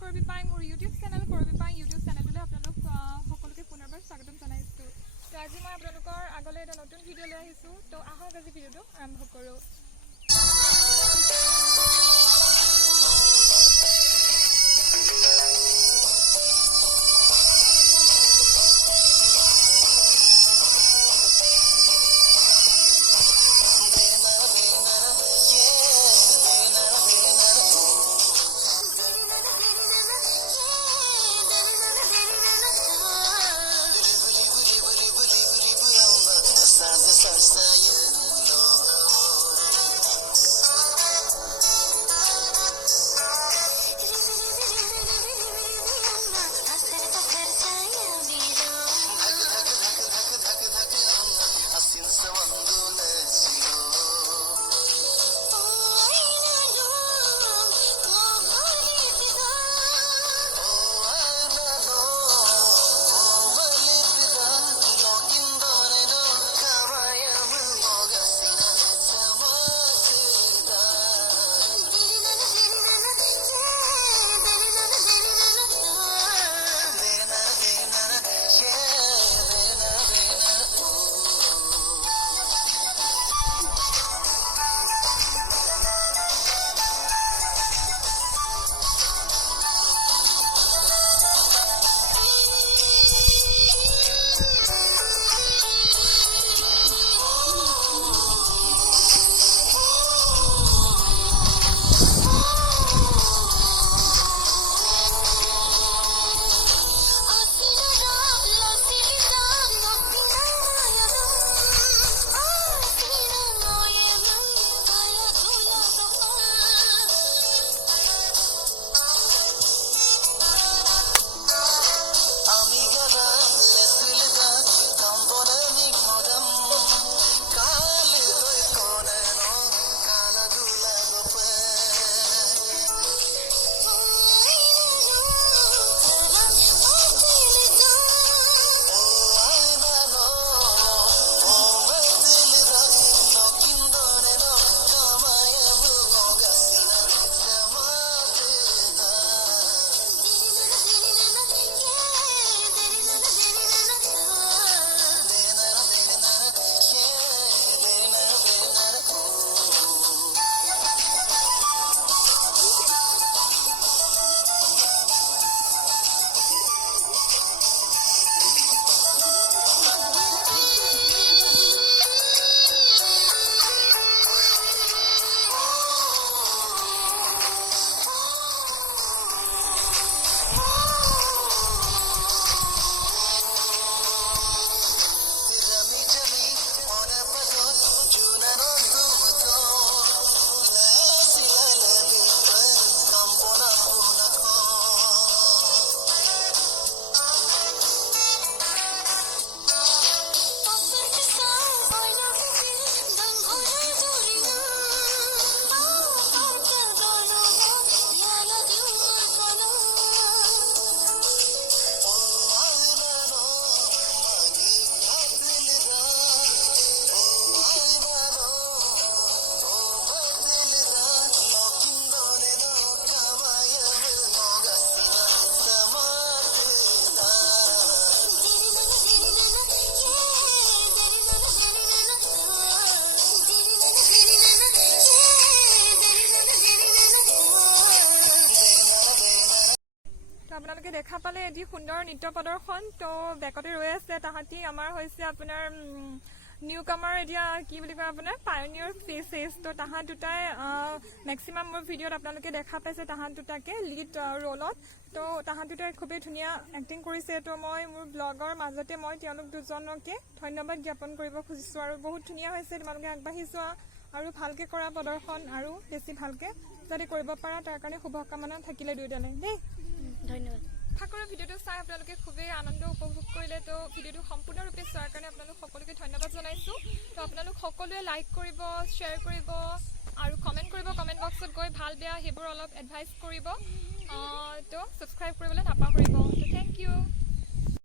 কৰবি পাই মোৰ YouTube channel কৰবি পাই ইউটিউব চেনেলটোলৈ আপোনালোক সকলোকে পুনৰবাৰ স্বাগতম জনাইছোঁ। তো আজি মই আপোনালোকৰ আগলৈ এটা নতুন ভিডিঅ' লৈ আহিছোঁ। তো আহক আজি ভিডিঅ'টো আৰম্ভ কৰোঁ। আপোনালোকে দেখা পালে এটি সুন্দৰ নৃত্য প্ৰদৰ্শন। তো বেকতে ৰৈ আছে তাহাঁতি আমাৰ হৈছে আপোনাৰ নিউ কামাৰ, এতিয়া কি বুলি কয় আপোনাৰ পায়নিয়ৰ ফেচেছ। তো তাহাঁত দুটাই মেক্সিমাম মোৰ ভিডিঅ'ত আপোনালোকে দেখা পাইছে তাহাঁত দুটাকে লিড ৰলত। তো তাহাঁত দুটাই খুবেই ধুনীয়া এক্টিং কৰিছে। তো মই মোৰ ব্লগৰ মাজতে মই তেওঁলোক দুজনকে ধন্যবাদ জ্ঞাপন কৰিব খুজিছোঁ। আৰু বহুত ধুনীয়া হৈছে, তোমালোকে আগবাঢ়ি যোৱা আৰু ভালকৈ কৰা প্ৰদৰ্শন আৰু বেছি ভালকৈ যাতে কৰিব পাৰা তাৰ কাৰণে শুভকামনা থাকিলে দুয়োটালৈ দেই। ধন্যবাদ। আশা কৰোঁ ভিডিঅ'টো চাই আপোনালোকে খুবেই আনন্দ উপভোগ কৰিলে। তো ভিডিঅ'টো সম্পূৰ্ণৰূপে চোৱাৰ কাৰণে আপোনালোক সকলোকে ধন্যবাদ জনাইছোঁ। তো আপোনালোক সকলোৱে লাইক কৰিব, শ্বেয়াৰ কৰিব আৰু কমেণ্ট কৰিব। কমেণ্ট বক্সত গৈ ভাল বেয়া সেইবোৰ অলপ এডভাইচ কৰিব। তো ছাবস্ক্ৰাইব কৰিবলৈ নাপাহৰিব। তো থেংক ইউ।